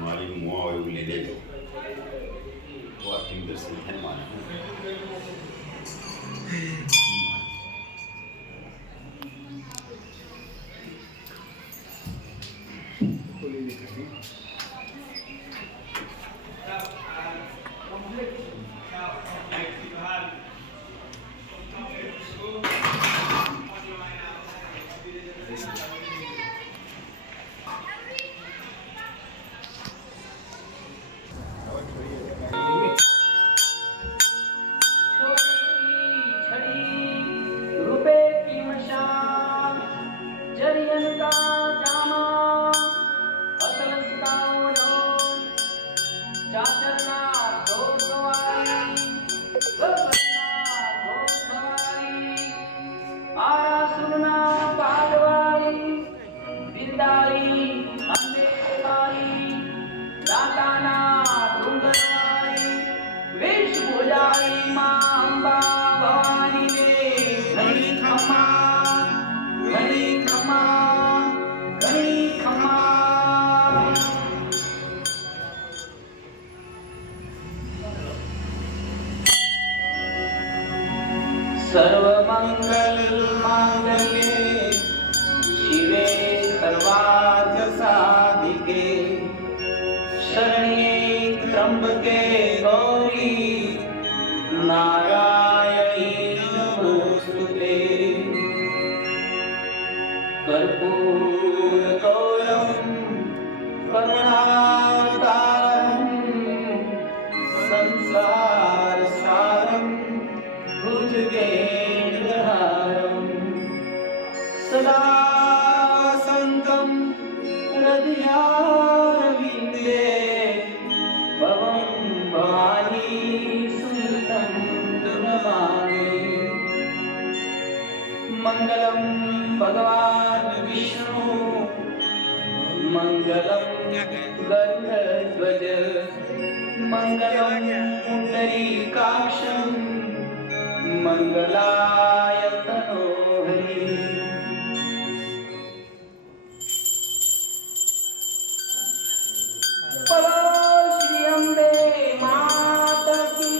मारी मुआ ले ले लो वाकिंग दर्शन है माना सर्वमंगल मांगल्ये शिवे सर्वार्थ साधिके शरण्ये त्र्यंबके गौरी नारायणी नमोस्तुते कर्पूरगौरं करुणावतारं संसारसारं भुजगेन्द्रहारं सदा वसन्तं हृदयारविन्दे भवं भवानी सुनितं नमामि। मङ्गलं भगवान् विष्णु मङ्गलं गरुडध्वज मङ्गलं पुण्डरीकाक्षं मंगलाय तनोहरि। बोलो श्री अम्बे माता की।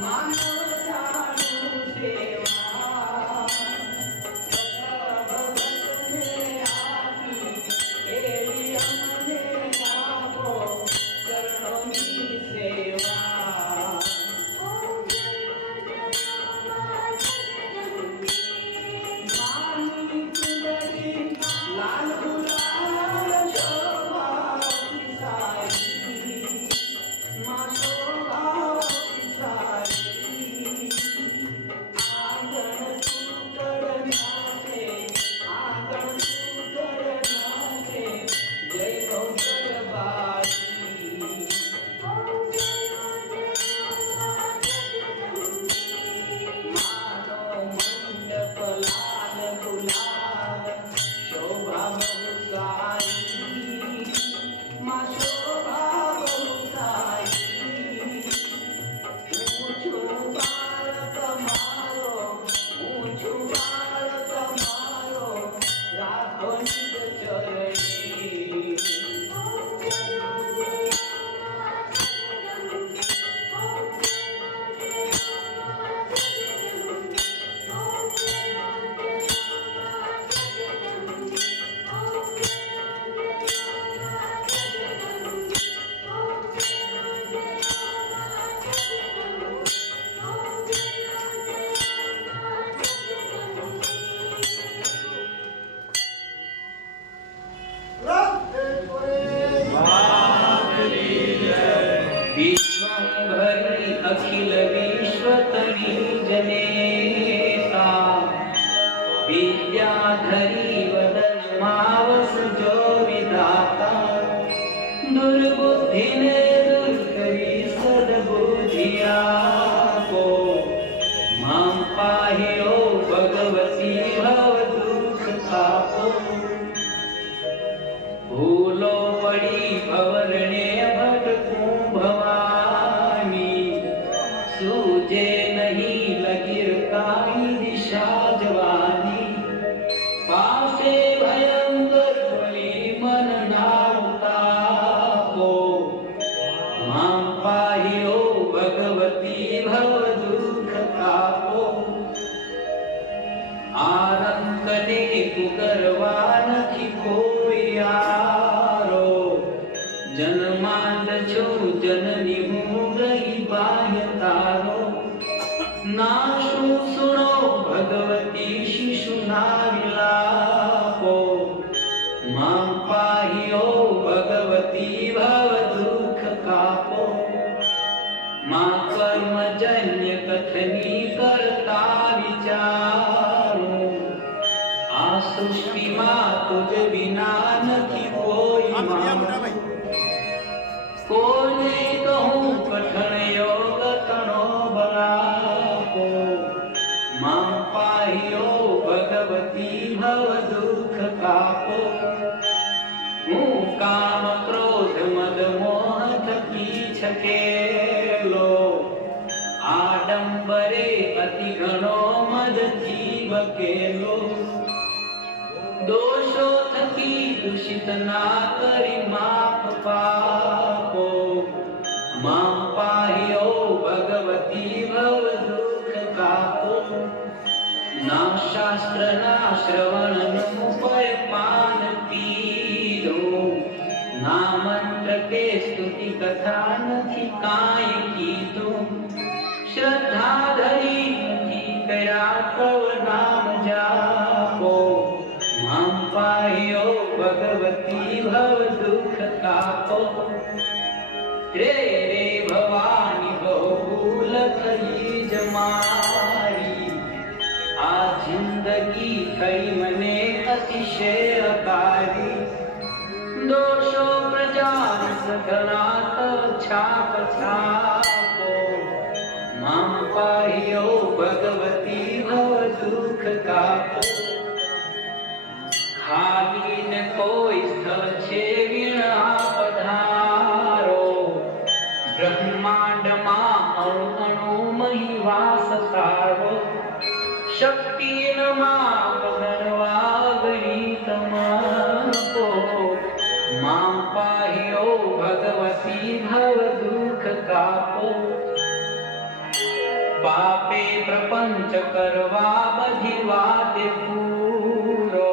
मानव जाणू सेवा भगवतने आपी केली अमने लाभो करणोनी सेवा मानी कुंडली लाल गुलाल शोभावती साई मा शोभावती साई आंगण सुकर नाचे आंगण सुकर नाचे जय गौकर बाई मानो मंडप लाल गुलाल शोभा बहुसाई मा शोभा बहुसाई ऊंचू बाळक मारो ऊंचू बाळक मारो राखो निज चरणी विश्वंभरी अखिल विश्वतरी जनेता विद्याधरी वदन मावस जो विधाता दुर्बुद्धिने दूर करी सद्बुद्धिया को मां पाहियो भगवती भव दुख तापो भूलो पड़ी भवरणे भटकूं भवानी सूझे नहीं लगिर काई दिशा जवानी पासे भयंकर बलि मन नावतापो मां पाहियो भगवती भव दुख तापो आरंकने कुकरवा नखी कोई आरो जन्मांध छो जननी हूँ गई बाह्य तारो नाशु सुनो भगवती शिशु नाविलापो मां पाहियो भगवती भव दुख कापो मां कर्मजन्य कथनी करता विचारो आ सृष्टि मां तुझ बिना नखी कोई मां कोने कहूँ कठन योग तनो बलापो मां पाहियो भगवती भव दुख कापो हूँ काम क्रोध मद मोह थकी छकेलो आडंबरे अति घणो मद थी बकेलो दोषो थकी दूषित ना करी माप पापो मां पाहियो भगवती भव दुख कापो ना शास्त्र ना श्रवण नुपय पान पीधो ना मंत्र के स्तुति कथा नथी काई कीधो श्रद्धा धरी नथी कया तव नाम जापो मां पाहियो भगवती भव दुख कापो रे रे भवानी बहुल थई जमारी आ जिंदगी थई मने अतिशय अकारी दोषो प्रजा सघना तव छाप छापो मां पाहियो भगवती भव दुख कापो खाली न कोई स्थल छे वीणा पधारो ब्रह्मांड मां अणु अणु मही वास तारो शक्ति न माप गणवा गणित को मां पाहियो भगवती भव दुख कापो पापे प्रपंच करवा बधिवा ते पूरो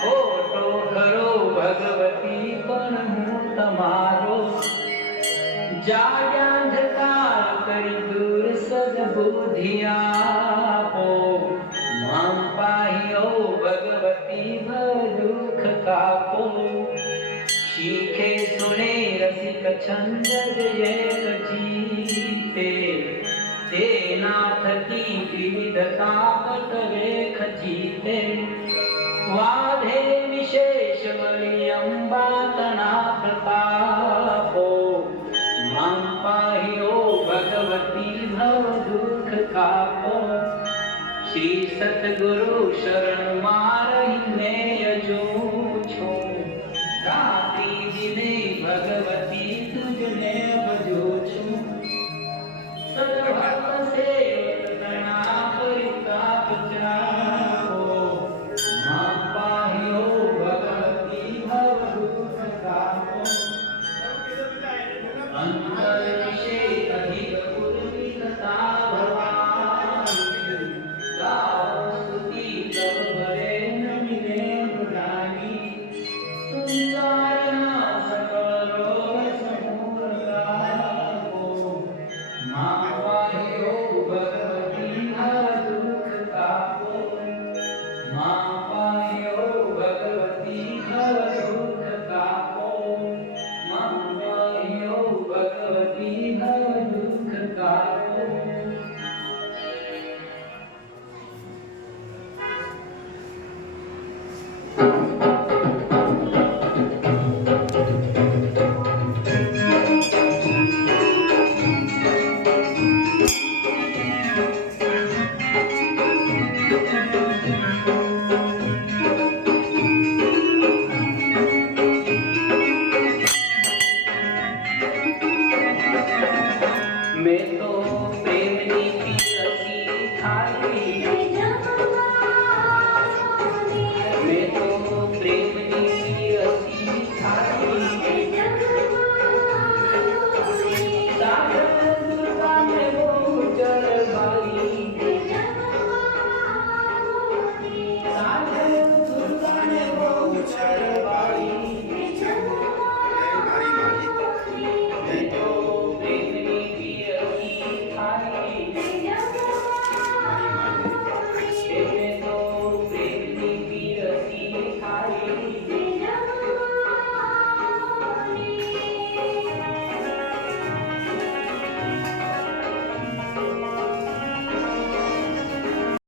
खोटो खरो भगवती पण हूँ तमारो जाग्या अंधकार करी दूर सद्बुद्धि आपो मां पाहियो भगवती भव दुख कापो शीखे सुने रसिक छंद जय जीते ते नाथ की विविधता पटवे खचीते वाधे विशेष बळी अंबातना प्रतापो मां पाहियो भगवती भव दुख कापो श्री सतगुरु शरण मारहि नेय जो छो रात्रि दिने भगवती तुझने भजो छो सदभक्त सेवक तना परिताप जाओ मां पाहियो भगवती भव दुख कापो अंतर विषय अधिक पूर्वी कथा भवानी गाओ स्तुति तव बरे नमिने मुरारी सुंदर सकल रोग समूल गाओ मां पाहियो भगवती भव दुख कापो मां पाहियो भगवती भव दुख कापो मां पाहियो भगवती भव दुख कापो